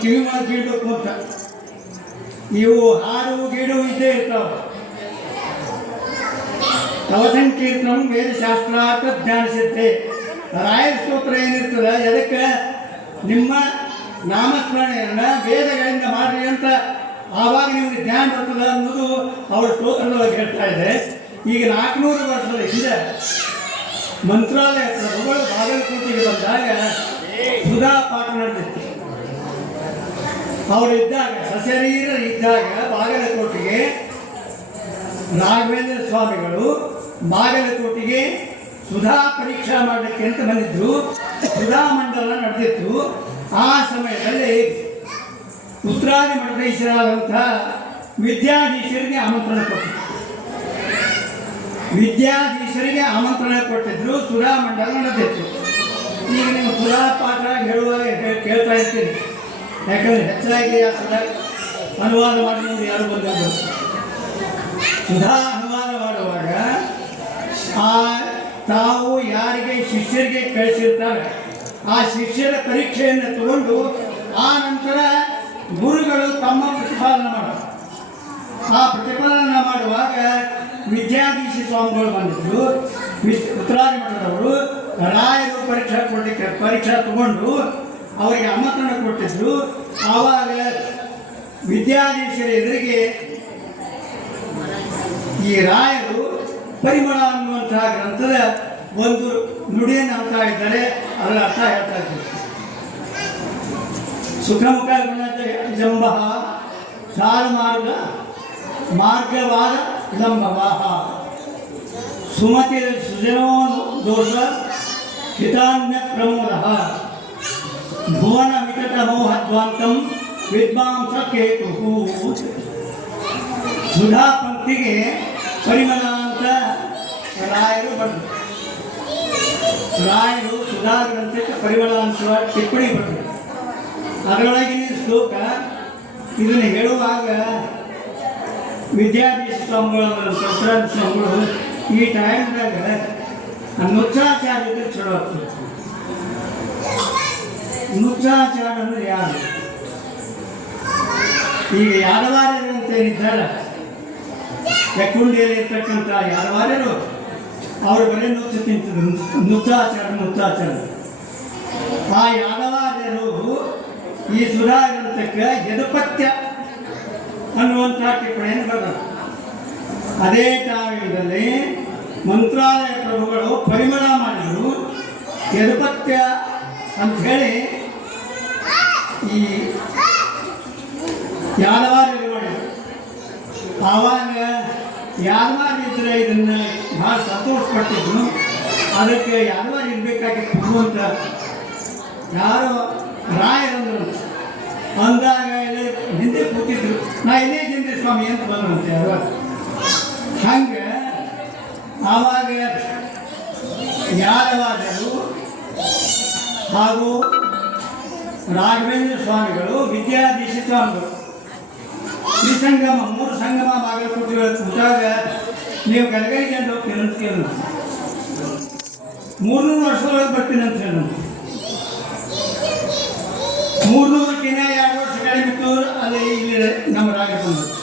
ಕಿವಿ ಮಾಡಿ ಬೀಳ್ಬೇಕು ಅಂತ. ಇವು ಹಾಡು ಗೀಡು ಇದ್ದೇ ಇರ್ತಾವ. ತವ ಸಂಕೀರ್ತನಂ ವೇದಶಾಸ್ತ್ರಾರ್ಥ ಧ್ಯಾನಿಸುತ್ತೆ ರಾಯರ ಸ್ತೋತ್ರ ಏನಿರ್ತದೆ? ಅದಕ್ಕೆ ನಿಮ್ಮ ನಾಮಸ್ಮರಣೆಯನ್ನ ವೇದಗಳಿಂದ ಮಾಡ್ರಿ ಅಂತ ಆವಾಗ ನಿಮಗೆ ಜ್ಞಾನ ಬರ್ತದೆ ಅನ್ನೋದು ಅವರ ಸ್ತೋತ್ರದೊಳಗೆ ಹೇಳ್ತಾ ಇದೆ. ಈಗ ನಾಲ್ಕುನೂರು ವರ್ಷದ ಹಿಂದೆ ಮಂತ್ರಾಲಯ ಪ್ರಭುಗಳು ಬಾಗಲಕೋಟೆಗೆ ಬಂದಾಗ ಸುಧಾ ಪಾಠ ನಡೆದಿತ್ತು ಅವರಿದ್ದಾಗ, ಸಶರೀರ ಇದ್ದಾಗ ಬಾಗಲಕೋಟೆಗೆ ರಾಘವೇಂದ್ರ ಸ್ವಾಮಿಗಳು ಬಾಗಲಕೋಟಿಗೆ ಸುಧಾ ಪರೀಕ್ಷಾ ಮಾಡಲಿಕ್ಕೆ ಅಂತ ಬಂದಿದ್ರು. ಸುಧಾ ಮಂಡಲ ನಡೆದಿತ್ತು. ಆ ಸಮಯದಲ್ಲಿ ಉತ್ತರಾದಿ ಮಠದೀಶರಾದಂಥ ವಿದ್ಯಾಧೀಶರಿಗೆ ಆಮಂತ್ರಣ ಕೊಟ್ಟಿದ್ರು. ವಿದ್ಯಾಧೀಶರಿಗೆ ಆಮಂತ್ರಣ ಕೊಟ್ಟಿದ್ರು, ಸುಧಾ ಮಂಡಲ ನಡೆದಿತ್ತು. ಈಗ ನೀವು ಸುಧಾ ಪಾಠ ಹೇಳುವಾಗ ಕೇಳ್ತಾ ಇರ್ತೀರಿ ಯಾಕಂದ್ರೆ ಹೆಚ್ಚಾಗಿ ಆ ಅನುವಾದ ಮಾಡಿಕೊಂಡು ಯಾರು ಬಂದಿದ್ದರು ಸುಧಾ ಅನುವಾದ ಮಾಡುವಾಗ ಆ ತಾವು ಯಾರಿಗೆ ಶಿಷ್ಯರಿಗೆ ಕಳಿಸಿರ್ತಾರೆ, ಆ ಶಿಷ್ಯರ ಪರೀಕ್ಷೆಯನ್ನು ತಗೊಂಡು ಆ ನಂತರ ಗುರುಗಳು ತಮ್ಮ ಪ್ರತಿಪಾದನೆ ಮಾಡೋದು ಆ ಪ್ರತಿಪಾದನೆ ಮಾಡುವಾಗ ವಿದ್ಯಾಧೀಶಿ ಸ್ವಾಮಿಗಳು ಬಂದಿದ್ದು ವಿಸ್ ಉತ್ತರಾದಿ ಮಠದವರು ರಾಯರು ಪರೀಕ್ಷಾ ಕೊಡಲಿಕ್ಕೆ ಪರೀಕ್ಷಾ ತಗೊಂಡು ಅವರಿಗೆ ಆಮಂತ್ರಣ ಕೊಟ್ಟಿದ್ರು. ಆವಾಗ ವಿದ್ಯಾಧೀಶರ ಎದುರಿಗೆ ಈ ರಾಯರು ಪರಿಮಳ ಅನ್ನುವಂತಹ ಗ್ರಂಥದ ಒಂದು ನುಡಿಯನ್ನು ಹೇಳ್ತಾ ಇದ್ದಾರೆ. ಅದರ ಅರ್ಥ ಹೇಳ್ತಾ ಇದ್ದಾರೆ ಸುಖಮುಖ ಜಂಬ ಸಾರ ಮಾರ್ಗ ಮಾರ್ಗವಾದ ಲಂಬವಾಹ. ಸುಮತಿ ಸುಜನೋ ದೋಷ ಹಿತಾನ್ಯ ಪ್ರಮೋದ. ಭುವನ ವಿಕಟ ಮೋಹದ್ವಾಂತಂ ವಿದ್ವಾಂಸ ಕೇತು ಸುಧಾ ಪಂಕ್ತಿಗೆ ಪರಿಮಳ ಅಂತ ರಾಯರು ಬಂದರು ರಾಯರು ಸುಧಾ ಗ್ರಂಥಕ್ಕೆ ಪರಿಮಳ ಅಂತ ಟಿಪ್ಪಣಿ ಬರೆದರು ಅದರೊಳಗಿನ ಶ್ಲೋಕ ಇದನ್ನು ಹೇಳುವಾಗ ವಿದ್ಯಾಧೀಶ ಸ್ವಾಮಿಗಳು ಸಂಕ್ರಾಂತಿ ಸ್ವಾಮಿಗಳು ಈ ಟೈಮ್ದಾಗ ನುಚ್ಚಾಚಾರ ಇದ್ರೆ ಚಲೋ ಆಗ್ತದೆ. ಅಂದ್ರೆ ಯಾರು? ಈಗ ಏನಿದ್ದಾರೆ ಯಕ್ಕುಂಡಿಯಲ್ಲಿ ಇರ್ತಕ್ಕಂಥ ಯಾದವಾರ್ಯರು ಅವರು ಬರೀ ನುಚ್ಚು ತಿಂತಿದ್ರು ನುಚ್ಚಾಚಾರ ನುಚ್ಚಾಚಾರ ಆ ಯಾದವಾರ್ಯರು ಈ ಸುಧಾ ಗ್ರಂಥಕ್ಕೆ ಯದುಪತ್ಯ ಅನ್ನುವಂಥ ಟಿಪ್ಪಣಿಯನ್ನು ಬರೆದರು. ಅದೇ ಕಾವ್ಯದಲ್ಲಿ ಮಂತ್ರಾಲಯ ಪ್ರಭುಗಳು ಪರಿಮಳ ಮಾಡಿದರು, ಯದುಪತ್ಯ ಅಂತ ಹೇಳಿ ಈ ಯಾದವಾರ ಮಾಡಿದರು ಆವಾಗ ಯಾದವಾರಿದ್ರೆ ಇದನ್ನು ಭಾಳ ಸಂತೋಷ ಪಡ್ತಿದ್ರು ಅದಕ್ಕೆ ಯಾದವಾರ ಇರ್ಬೇಕಾಗಿತ್ತು ಅಂತ ಯಾರೋ ರಾಯರಂದ್ರು. ಅಂದಾಗ ಹಿಂದೆ ಕೂತಿದ್ರು. ನಾ ಇಲ್ಲೇ ಇದ್ದೀನಿ ಸ್ವಾಮಿ ಅಂತ ಬಂದ್ರಂತೆ ಯಾರು ಹಂಗೆ ಆವಾಗ ಯಾದವಾದರು ಹಾಗೂ ರಾಘವೇಂದ್ರ ಸ್ವಾಮಿಗಳು, ವಿದ್ಯಾಧೀಶ ಸ್ವಾಮಿಗಳು. ಈ ಸಂಗಮ, ಮೂರು ಸಂಗಮ ಬಾಗಲಕೋಟೆಗಳ ಕೂತಾಗ ನೀವು ಗಲಗಲಿಗೆ ಅಂತ ಹೋಗ್ತೀನಿ ಅಂತ. ಕೇಳಿ ಮೂರ್ನೂರು ವರ್ಷದೊಳಗೆ ಬರ್ತೀನಿ ಅಂತ ಹೇಳಿ ಮೂರ್ನೂರಕ್ಕಿಂತ ಎರಡು ವರ್ಷ ಕಡಿಮೆ ಅಲ್ಲಿ ಇಲ್ಲಿ ನಮ್ಮ ರಾಜ ಬಂದರು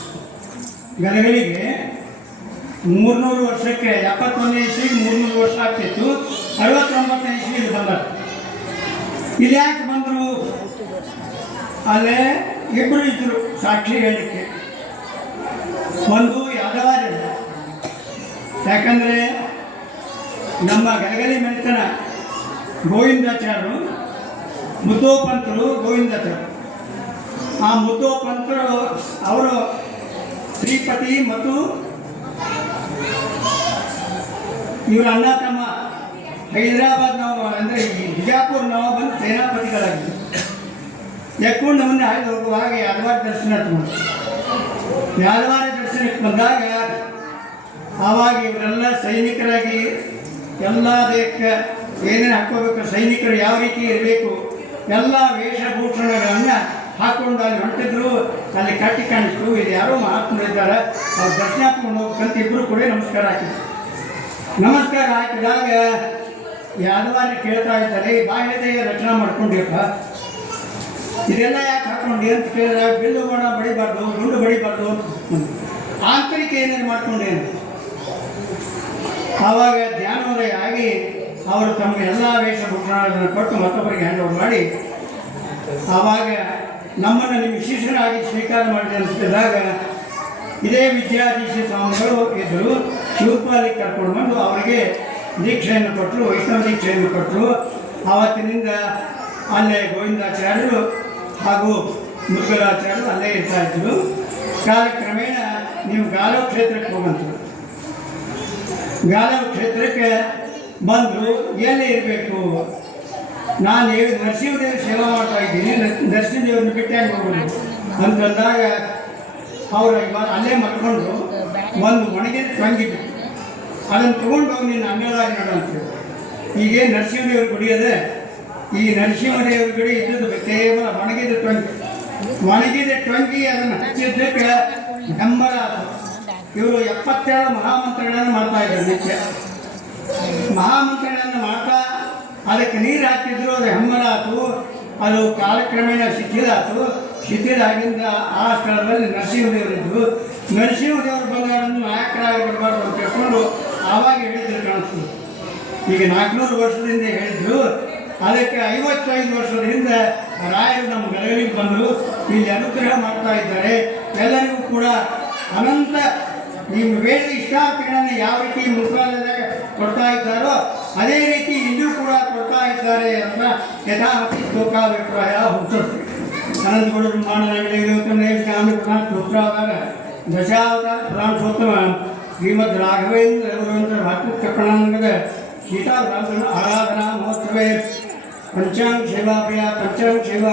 ಮೂರ್ನೂರು ವರ್ಷಕ್ಕೆ ಎಪ್ಪತ್ತೊಂದನೇ ಇಸ್ವಿಗೆ ಮೂರ್ನೂರು ವರ್ಷ ಆಗ್ತಿತ್ತು. ಅರವತ್ತೊಂಬತ್ತನೇ ಇಸ್ವಿಗೆ ಬಂದರು ಇಲ್ಲಿ ಯಾಕೆ ಬಂದರು? ಅಲ್ಲೇ ಇಬ್ಬರು ಇದ್ದರು ಸಾಕ್ಷಿ ಹೇಳಲಿಕ್ಕೆ. ಒಂದು ಯಾದವಾರ್ಯ ಯಾಕಂದರೆ ನಮ್ಮ ಗಲಗಲಿ ಮೆಂತನ ಗೋವಿಂದಾಚಾರ್ಯರು ಮುದ್ದೋಪಂತರು ಗೋವಿಂದಾಚಾರ್ಯರು. ಆ ಮುದ್ದೋಪಂತರು ಅವರು ಶ್ರೀಪತಿ ಮತ್ತು ಇವರ ಅಣ್ಣ ತಮ್ಮ ಹೈದರಾಬಾದ್ ನಾವು ಅಂದರೆ ಬಿಜಾಪುರ ನಾವು ಬಂದು ಸೇನಾಪತಿಗಳಾಗಿದ್ದರು ಯಕ್ಕುಂಡ ಮುಂದೆ ಹಾಯ್ದು ಹೋಗುವಾಗ ಯಾದವಾರ ದರ್ಶನ ತಗೊಂಡು ಯಾದವಾರ ದರ್ಶನಕ್ಕೆ ಬಂದಾಗ ಆವಾಗ ಇವರೆಲ್ಲ ಸೈನಿಕರಾಗಿ ಎಲ್ಲ ದೇಹಕ್ಕೆ ಏನೇನು ಹಾಕ್ಕೋಬೇಕು, ಸೈನಿಕರು ಯಾವ ರೀತಿ ಇರಬೇಕು, ಎಲ್ಲ ವೇಷಭೂಷಣಗಳನ್ನು ಹಾಕ್ಕೊಂಡು ಅಲ್ಲಿ ಹೊಂಟಿದ್ರು ಅಲ್ಲಿ ಕಟ್ಟಿ ಕಾಣಿಸ್ತು. ಇದು ಯಾರೋ ಮಹಾತ್ಮರಿದ್ದಾರೆ ಅವ್ರು ದರ್ಶನ ಹಾಕ್ಕೊಂಡು ಹೋಗ್ಬೇಕಂತ ಇಬ್ಬರು ಕೂಡ ನಮಸ್ಕಾರ ಹಾಕಿದ್ರು. ನಮಸ್ಕಾರ ಹಾಕಿದಾಗ ಯಾದವಾರಿ ಕೇಳ್ತಾ ಇದ್ದಾರೆ ಬಾಹ್ಯತೆಯ ರಚನೆ ಮಾಡ್ಕೊಂಡಿಯಪ್ಪ. ಇದೆಲ್ಲ ಯಾಕೆ ಹಾಕೊಂಡೆ ಅಂತ ಕೇಳಿದ್ರೆ, ಬಿಲ್ಲು ಬಣ್ಣ ಬಡಿಬಾರ್ದು ಗುಂಡು ಬಡಿಬಾರ್ದು ಆಂತರಿಕ ಏನೇನು ಅಂತ. ಆವಾಗ ಧ್ಯಾನೋದಯ ಆಗಿ ಅವರು ತಮ್ಮ ಎಲ್ಲ ವೇಷಭೂಷಣಗಳನ್ನು ಕೊಟ್ಟು ಮತ್ತೊಬ್ಬರಿಗೆ ಹ್ಯಾಂಡ್ ಓವರ್ ಮಾಡಿ, ಆವಾಗ ನಮ್ಮನ್ನು ನಿಮ್ಮ ಶಿಷ್ಯರಾಗಿ ಸ್ವೀಕಾರ ಮಾಡಿ ಅನಿಸಿದಾಗ ಇದೇ ವಿದ್ಯಾಧೀಶ ಸ್ವಾಮಿಗಳು ಇದ್ದರು ಶಿವಪಾಲಿ ಕರ್ಕೊಂಡು ಬಂದು ಅವರಿಗೆ ದೀಕ್ಷೆಯನ್ನು ಕೊಟ್ಟರು ವೈಷ್ಣವ ದೀಕ್ಷೆಯನ್ನು ಕೊಟ್ಟರು ಆವತ್ತಿನಿಂದ ಅಲ್ಲೇ ಗೋವಿಂದಾಚಾರ್ಯರು ಹಾಗೂ ಮುರುಘರಾಚಾರ್ಯರು ಅಲ್ಲೇ ಇರ್ತಾ ಇದ್ರು ಕಾಲಕ್ರಮೇಣ ನೀವು ಗಾಲವ್ ಕ್ಷೇತ್ರಕ್ಕೆ ಹೋಗಂತರು. ಗಾಲವ್ ಕ್ಷೇತ್ರಕ್ಕೆ ಬಂದರು, ಎಲ್ಲಿ ಇರಬೇಕು? ನಾನು ನರಸಿಂಹದೇವ್ರ ಸೇವಾ ಮಾಡ್ತಾ ಇದ್ದೀನಿ. ನರ್- ನರಸಿಂಹದೇವ್ರನ್ನ ಬಿಟ್ಟೆ ಹೆಂಗೆ ಹೋಗೋದು. ಅಂತಂದಾಗ ಅವರು ಇವಾಗ ಅಲ್ಲೇ ಮಲ್ಕೊಂಡು ಒಂದು ಒಣಗಿದ ತಂಗಿದ್ರು. ಅದನ್ನು ತೊಗೊಂಡು ಹೋಗಿ ನಿನ್ನ ಅಂಗಳದಾಗ ನೋಡೋ ಅಂತೇಳಿ ಹೀಗೆ ನರಸಿಂಹದೇವ್ರ ಕುಡಿಯೋದೇ ಈ ನರಸಿಂಹದೇವ್ರ ಕಡೆ ಇದ್ದದ್ದು ಕೇವಲ ಒಣಗಿದ ಟ್ವಂಕಿ. ಒಣಗಿದ ಟ್ವಂಕಿ ಅದನ್ನು ಹಚ್ಚಿದ್ದಕ್ಕೆ ನಂಬರ ಇವರು ಎಪ್ಪತ್ತೇಳು ಮಹಾಮಂತ್ರಗಳನ್ನು ಮಾಡ್ತಾ ಇದ್ದಾರೆ ನಿತ್ಯ. ಮಹಾಮಂತ್ರಗಳನ್ನು ಮಾಡ್ತಾ ಅದಕ್ಕೆ ನೀರು ಹಾಕಿದ್ರು, ಅದು ಹೆಮ್ಮರಾತು ಅದು ಕಾಲಕ್ರಮೇಣ ಶಿಥಿಲಾತು. ಶಿಥಿಲಾಗಿಂದ ಆ ಸ್ಥಳದಲ್ಲಿ ನರಸಿಂಹದೇವರಿದ್ದು ನರಸಿಂಹದೇವರು ಬಂದವರನ್ನು ನಾಯಕರಾಗಿ ಬಿಡಬಾರ್ದು ಅಂತ ಹೇಳ್ಕೊಂಡು ಆವಾಗ ಹೇಳಿದ್ರು ಕಾಣಿಸ್ತು. ಈಗ ನಾಲ್ಕುನೂರು ವರ್ಷದಿಂದ ಹೇಳಿದ್ರು ಅದಕ್ಕೆ ಐವತ್ತೈದು ವರ್ಷದ ಹಿಂದೆ ರಾಯರು ನಮ್ಮ ಗದಗಿಗೆ ಬಂದರು. ಇಲ್ಲಿ ಅನುಗ್ರಹ ಮಾಡ್ತಾ ಇದ್ದಾರೆ. ಎಲ್ಲರಿಗೂ ಕೂಡ ಅನಂತ ನಿಮ್ಮ ವೇದ ಇಷ್ಟಾರ್ಥಗಳನ್ನು ಯಾವ ರೀತಿ ಮುಖಾಲಯದಾಗ ಕೊಡ್ತಾ ಇದ್ದಾರೋ, ಅದೇ ರೀತಿ ಇಲ್ಲೂ ಕೂಡ ಕೊಡ್ತಾ ಇದ್ದಾರೆ ಅಂತ ಯಥಾಹತಿ ಶೋಕಾಭಿಪ್ರಾಯ ಹುಟ್ಟು ಅನಂತಗುರು ಬ್ರಹ್ಮಾಂಡ ಸ್ತೋತ್ರಾವತಾರ ದಶಾವತಾರ ಪುರಾಣೋತ್ತಮ ಶ್ರೀಮದ್ ರಾಘವೇಂದ್ರ ಭಕ್ತ ಭಾರತ ಸೀತಾ ಸೀತಾರಾಮನ ಆರಾಧನಾ ಮಹೋತ್ಸವೇ పంచాంక్షేవాపయ పంచాంక్షేవా